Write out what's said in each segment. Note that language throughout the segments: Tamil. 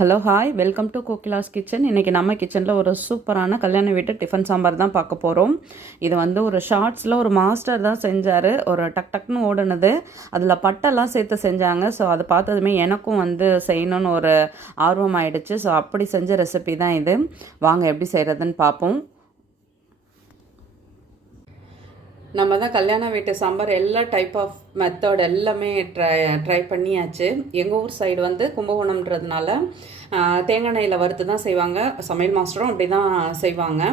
Hello hi welcome to Kokila's kitchen. இன்றைக்கி நம்ம கிச்சனில் ஒரு சூப்பரான கல்யாண வீட்டு டிஃபன் சாம்பார் தான் பார்க்க போகிறோம். இது வந்து ஒரு ஷார்ட்ஸில் ஒரு மாஸ்டர் தான் செஞ்சார். ஒரு டக்குன்னு ஓடுனது, அதில் பட்டெல்லாம் சேர்த்து செஞ்சாங்க. ஸோ அதை பார்த்ததுமே எனக்கும் வந்து செய்யணுன்னு ஒரு ஆர்வம் ஆயிடுச்சு. ஸோ அப்படி செஞ்ச ரெசிபி தான் இது. வாங்க எப்படி செய்கிறதுன்னு பார்ப்போம். நம்ம தான் கல்யாண வீட்டு சாம்பார் எல்லா டைப் ஆஃப் மெத்தட் எல்லாமே ட்ரை பண்ணியாச்சு. எங்கள் ஊர் சைடு வந்து கும்பகோணம்ன்றதுனால தேங்காய் எண்ணெயில் வறுத்து தான் செய்வாங்க. சமையல் மாஸ்டரும் அப்படி தான் செய்வாங்க.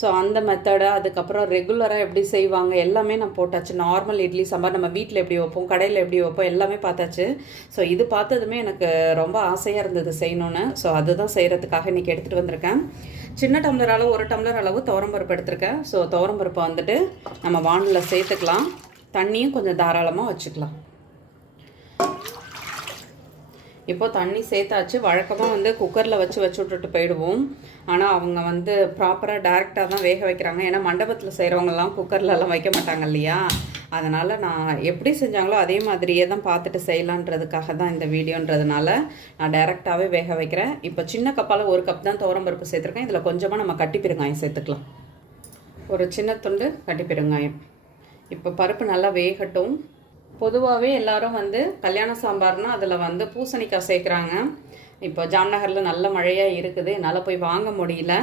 ஸோ அந்த மெத்தடை, அதுக்கப்புறம் ரெகுலராக எப்படி செய்வாங்க எல்லாமே நான் போட்டாச்சு. நார்மல் இட்லி சாம்பார் நம்ம வீட்டில் எப்படி வைப்போம், கடையில் எப்படி வைப்போம் எல்லாமே பார்த்தாச்சு. ஸோ இது பார்த்ததுமே எனக்கு ரொம்ப ஆசையாக இருந்தது செய்யணுன்னு. ஸோ அதுதான் செய்கிறதுக்காக இன்றைக்கி எடுத்துகிட்டு வந்திருக்கேன். சின்ன டம்ளர் அளவு 1 டம்ளர் அளவு துவரம்பருப்பு எடுத்திருக்கேன். ஸோ துவரம்பருப்பை வந்துட்டு நம்ம வானலில் சேர்த்துக்கலாம். தண்ணியும் கொஞ்சம் தாராளமாக வச்சுக்கலாம். இப்போ தண்ணி சேர்த்தாச்சு. வழக்கமாக வந்து குக்கரில் வச்சு விட்டுட்டு போயிடுவோம். ஆனால் அவங்க வந்து ப்ராப்பராக டேரெக்டாக தான் வேக வைக்கிறாங்க. ஏன்னா மண்டபத்தில் செய்கிறவங்கலாம் குக்கர்லலாம் வைக்க மாட்டாங்க இல்லையா. அதனால் நான் எப்படி செஞ்சாங்களோ அதே மாதிரியே தான் பார்த்துட்டு செய்யலான்றதுக்காக தான் இந்த வீடியோன்றதுனால நான் டைரெக்டாகவே வேக வைக்கிறேன். இப்போ சின்ன கப்பால் 1 கப் தான் துவரம்பருப்பு சேர்த்துருக்கேன். இதில் கொஞ்சமாக நம்ம கட்டி பெருங்காயம் சேர்த்துக்கலாம். ஒரு சின்ன துண்டு கட்டி பெருங்காயம். இப்போ பருப்பு நல்லா வேகட்டும். பொதுவாகவே எல்லோரும் வந்து கல்யாண சாம்பார்னால் அதில் வந்து பூசணிக்காய் சேர்க்குறாங்க. இப்போ ஜாம்நகரில் நல்ல மழையாக இருக்குது, என்னால் போய் வாங்க முடியல.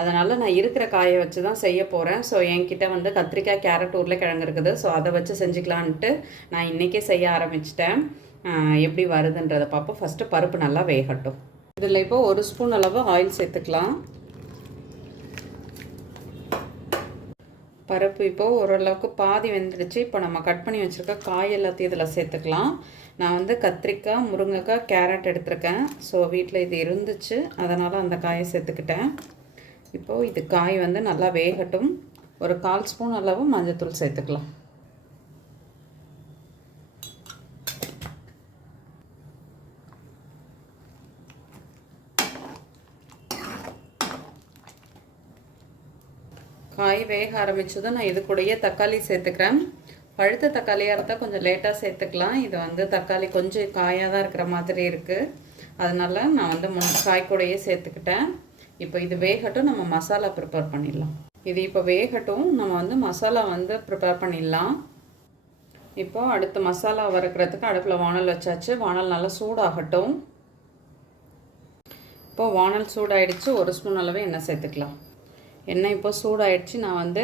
அதனால் நான் இருக்கிற காயை வச்சு தான் செய்ய போகிறேன். ஸோ என்கிட்ட வந்து கத்திரிக்காய், கேரட், உருளைக்கிழங்கு இருக்குது. ஸோ அதை வச்சு செஞ்சுக்கலான்ட்டு நான் இன்றைக்கே செய்ய ஆரம்பிச்சிட்டேன். எப்படி வருதுன்றதை பார்ப்போம். ஃபஸ்ட்டு பருப்பு நல்லா வேகட்டும். இதில் இப்போது 1 ஸ்பூன் அளவு ஆயில் சேர்த்துக்கலாம். பருப்பு இப்போது ஓரளவுக்கு பாதி வெந்துடுச்சு. இப்போ நம்ம கட் பண்ணி வச்சுருக்க காய் எல்லாத்தையும் இதில் சேர்த்துக்கலாம். நான் வந்து கத்திரிக்காய், முருங்கைக்காய், கேரட் எடுத்திருக்கேன். ஸோ வீட்டில் இது இருந்துச்சு, அதனால் அந்த காயை சேர்த்துக்கிட்டேன். இப்போது இது காய் வந்து நல்லா வேகட்டும். ஒரு 1/4 ஸ்பூன் அளவு மஞ்சள்தூள் சேர்த்துக்கலாம். காய் வேக ஆரம்பித்ததும் நான் இது கூடயே தக்காளி சேர்த்துக்கிறேன். பழுத்த தக்காளியாக இருந்தால் கொஞ்சம் லேட்டாக சேர்த்துக்கலாம். இது வந்து தக்காளி கொஞ்சம் காயாக தான் இருக்கிற மாதிரி இருக்குது. அதனால் நான் வந்து காய் கூடயே சேர்த்துக்கிட்டேன். இப்போ இது வேகட்டும், நம்ம மசாலா ப்ரிப்பேர் பண்ணிடலாம். இது இப்போ வேகட்டும், நம்ம வந்து மசாலா வந்து ப்ரிப்பேர் பண்ணிடலாம். இப்போது அடுத்த மசாலா வறுக்கிறதுக்கு அடுப்பில் வானல் வச்சாச்சு. வானல் நல்லா சூடாகட்டும். இப்போது வானல் சூடாயிடுச்சு. 1 ஸ்பூன் அளவு எண்ணெய் சேர்த்துக்கலாம். எண்ணெய் இப்போ சூடாயிடுச்சு. நான் வந்து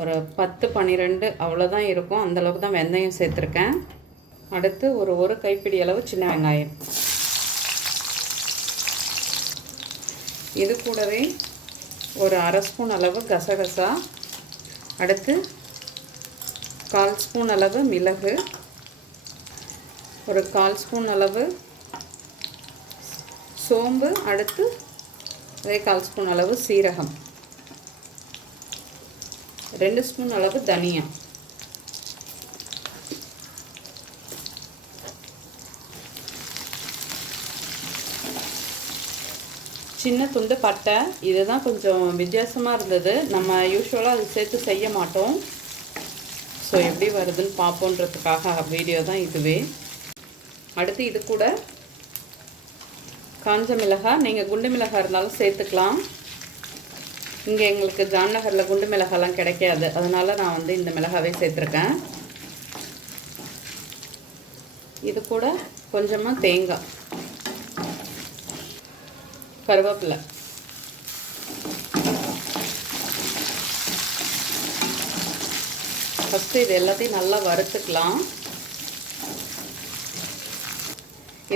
ஒரு 10-12 அவ்வளோதான் இருக்கும், அந்தளவுக்கு தான் வெந்தயம் சேர்த்துருக்கேன். அடுத்து ஒரு கைப்பிடி அளவு சின்ன வெங்காயம். இது கூடவே ஒரு 1/2 ஸ்பூன் அளவு கசகசா. அடுத்து 1/4 ஸ்பூன் அளவு மிளகு, ஒரு 1/4 ஸ்பூன் அளவு சோம்பு, அடுத்து அதே 1/4 ஸ்பூன் அளவு சீரகம், 2 ஸ்பூன் அளவு தனியா, சின்ன துண்டு பட்டை. இதுதான் கொஞ்சம் வித்தியாசமாக இருந்தது. நம்ம யூஸ்வலாக அது சேர்த்து செய்ய மாட்டோம். ஸோ எப்படி வருதுன்னு பார்ப்போன்றதுக்காக வீடியோ தான் இதுவே. அடுத்து இது கூட காஞ்ச மிளகாய், நீங்கள் குண்டு மிளகாய் இருந்தாலும் சேர்த்துக்கலாம். இங்கே எங்களுக்கு ஜாம்நகரில் குண்டு மிளகாலாம் கிடைக்காது, அதனால் நான் வந்து இந்த மிளகாவே சேர்த்துருக்கேன். இது கூட கொஞ்சமாக தேங்காய், கருவேப்பிலை. ஃபஸ்ட்டு இது எல்லாத்தையும் நல்லா வறுத்துக்கலாம்.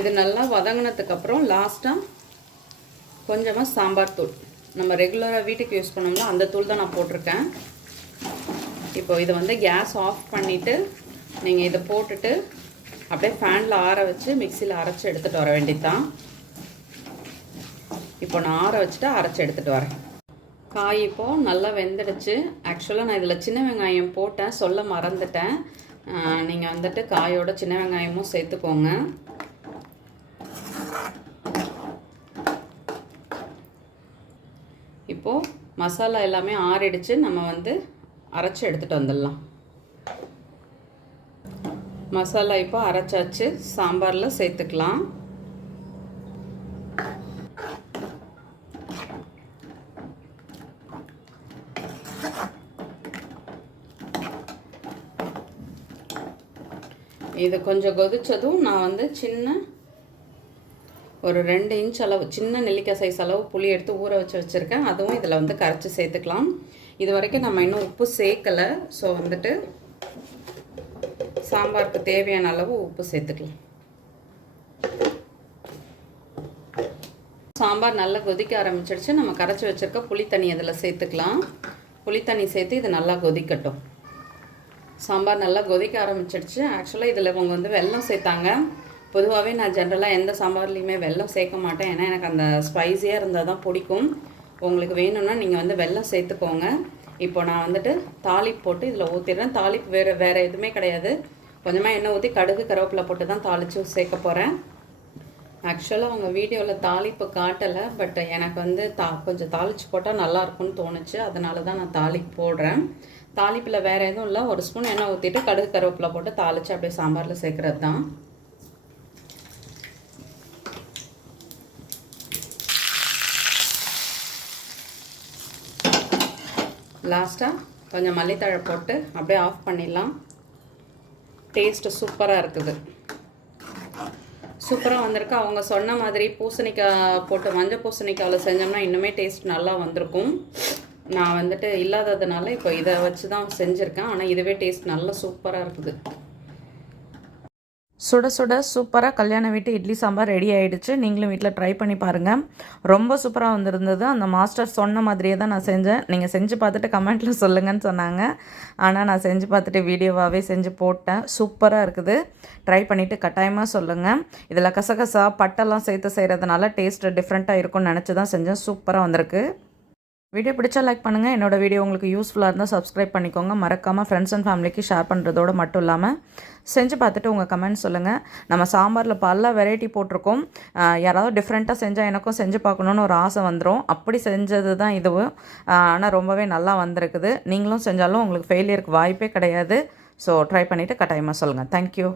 இது நல்லா வதங்கினதுக்கப்புறம் லாஸ்ட்டாக கொஞ்சமாக சாம்பார் தூள், நம்ம ரெகுலராக வீட்டுக்கு யூஸ் பண்ணோம்னா அந்த தூள் தான் நான் போட்டிருக்கேன். இப்போ இதை வந்து கேஸ் ஆஃப் பண்ணிவிட்டு நீங்கள் இதை போட்டுட்டு அப்படியே ஃபேனில் ஆற வச்சு மிக்சியில் அரைச்சி எடுத்துகிட்டு வர வேண்டியதுதான். இப்போ நான் ஆற வச்சுட்டு அரைச்சி எடுத்துகிட்டு வரேன். காய் இப்போது நல்லா வெந்துடுச்சு. ஆக்சுவலாக நான் இதில் சின்ன வெங்காயம் போட்டேன், சொல்ல மறந்துட்டேன். நீங்கள் வந்துட்டு காயோட சின்ன வெங்காயமும் சேர்த்துக்கோங்க. இப்போது மசாலா எல்லாமே ஆறிடுச்சு. நம்ம வந்து அரைச்சி எடுத்துகிட்டு வந்துடலாம். மசாலா இப்போ அரைச்சாச்சு, சாம்பாரில் சேர்த்துக்கலாம். இது கொஞ்சம் கொதிச்சதும் நான் வந்து ஒரு 2 இன்ச் அளவு சின்ன நெல்லிக்காய் சைஸ் அளவு புளி எடுத்து ஊற வச்சுருக்கேன். அதுவும் இதில் வந்து கரைச்சி சேர்த்துக்கலாம். இது வரைக்கும் நம்ம இன்னும் உப்பு சேர்க்கலை. ஸோ வந்துட்டு சாம்பாருக்கு தேவையான அளவு உப்பு சேர்த்துக்கலாம். சாம்பார் நல்லா கொதிக்க ஆரம்பிச்சிடுச்சு. நம்ம கரைச்சி வச்சுருக்க புளி தண்ணி அதில் சேர்த்துக்கலாம். புளி தண்ணி சேர்த்து இது நல்லா கொதிக்கட்டும். சாம்பார் நல்லா கொதிக்க ஆரம்பிச்சிடுச்சு. ஆக்சுவலாக இதில் இவங்க வந்து வெல்லம் சேர்த்தாங்க. பொதுவாகவே நான் ஜென்ரலாக எந்த சாம்பார்லேயுமே வெல்லம் சேர்க்க மாட்டேன். ஏன்னா எனக்கு அந்த ஸ்பைஸியாக இருந்தால் தான் பிடிக்கும். உங்களுக்கு வேணும்னா நீங்கள் வந்து வெல்லம் சேர்த்துக்கோங்க. இப்போ நான் வந்துட்டு தாளிப்பு போட்டு இதில் ஊற்றிடுறேன். தாளிப்பு வேறு எதுவுமே கிடையாது. கொஞ்சமாக எண்ணெய் ஊற்றி கடுகு கருவேப்பிலை போட்டு தான் தாளித்து சேர்க்க போகிறேன். ஆக்சுவலாக அவங்க வீடியோவில் தாளிப்பு காட்டலை. பட் எனக்கு வந்து கொஞ்சம் தாளித்து போட்டால் நல்லாயிருக்கும்னு தோணுச்சு. அதனால தான் நான் தாளிப்பு போடுறேன். தாளிப்பில் வேறு எதுவும் இல்லை. ஒரு ஸ்பூன் எண்ணெய் ஊற்றிட்டு கடுகு கருவேப்பிலை போட்டு தாளித்து அப்படியே சாம்பாரில் சேர்க்குறது தான். லாஸ்ட்டாக கொஞ்சம் மல்லித்தழை போட்டு அப்படியே ஆஃப் பண்ணிடலாம். டேஸ்ட்டு சூப்பராக இருக்குது. சூப்பராக வந்திருக்கு. அவங்க சொன்ன மாதிரி பூசணிக்காய் போட்டு மஞ்சள் பூசணிக்காயில் செஞ்சோம்னா இன்னுமே டேஸ்ட் நல்லா வந்திருக்கும். நான் வந்துட்டு இல்லாததுனால இப்போ இதை வச்சு தான் செஞ்சுருக்கேன். ஆனால் இதுவே டேஸ்ட் நல்லா சூப்பராக இருக்குது. சுட சுட சூப்பராக கல்யாண வீட்டு இட்லி சாம்பார் ரெடி ஆகிடுச்சு. நீங்களும் வீட்டில் ட்ரை பண்ணி பாருங்கள். ரொம்ப சூப்பராக வந்திருந்தது. அந்த மாஸ்டர் சொன்ன மாதிரியே தான் நான் செஞ்சேன். நீங்கள் செஞ்சு பார்த்துட்டு கமெண்ட்டில் சொல்லுங்கன்னு சொன்னாங்க. ஆனால் நான் செஞ்சு பார்த்துட்டு வீடியோவாகவே செஞ்சு போட்டேன். சூப்பராக இருக்குது. ட்ரை பண்ணிவிட்டு கட்டாயமாக சொல்லுங்கள். இதில் கசகசா பட்டெல்லாம் சேர்த்து செய்கிறதுனால டேஸ்ட்டு டிஃப்ரெண்ட்டாக இருக்கும்னு நினச்சி தான் செஞ்சேன். சூப்பராக வந்திருக்கு. வீடியோ பிடிச்சா லைக் பண்ணுங்கள். என்னோடய வீடியோ உங்களுக்கு யூஸ்ஃபுல்லாக இருந்தால் சப்ஸ்கிரைப் பண்ணிக்கோங்க. மறக்காமல் ஃப்ரெண்ட்ஸ் அண்ட் ஃபேமிலிக்கு ஷேர் பண்ணுறதோடு மட்டும் இல்லாமல் செஞ்சு பார்த்துட்டு உங்கள் கமெண்ட் சொல்லுங்கள். நம்ம சாம்பாரில் பல வெரைட்டி போட்டிருக்கோம். யாராவது டிஃப்ரெண்ட்டாக செஞ்சால் எனக்கும் செஞ்சு பார்க்கணுன்னு ஒரு ஆசை வந்துடும். அப்படி செஞ்சது தான் இதுவும். ஆனால் ரொம்பவே நல்லா வந்திருக்குது. நீங்களும் செஞ்சாலும் உங்களுக்கு ஃபெயிலியருக்கு வாய்ப்பே கிடையாது. ஸோ ட்ரை பண்ணிவிட்டு கட்டாயமாக சொல்லுங்கள். தேங்க்யூ.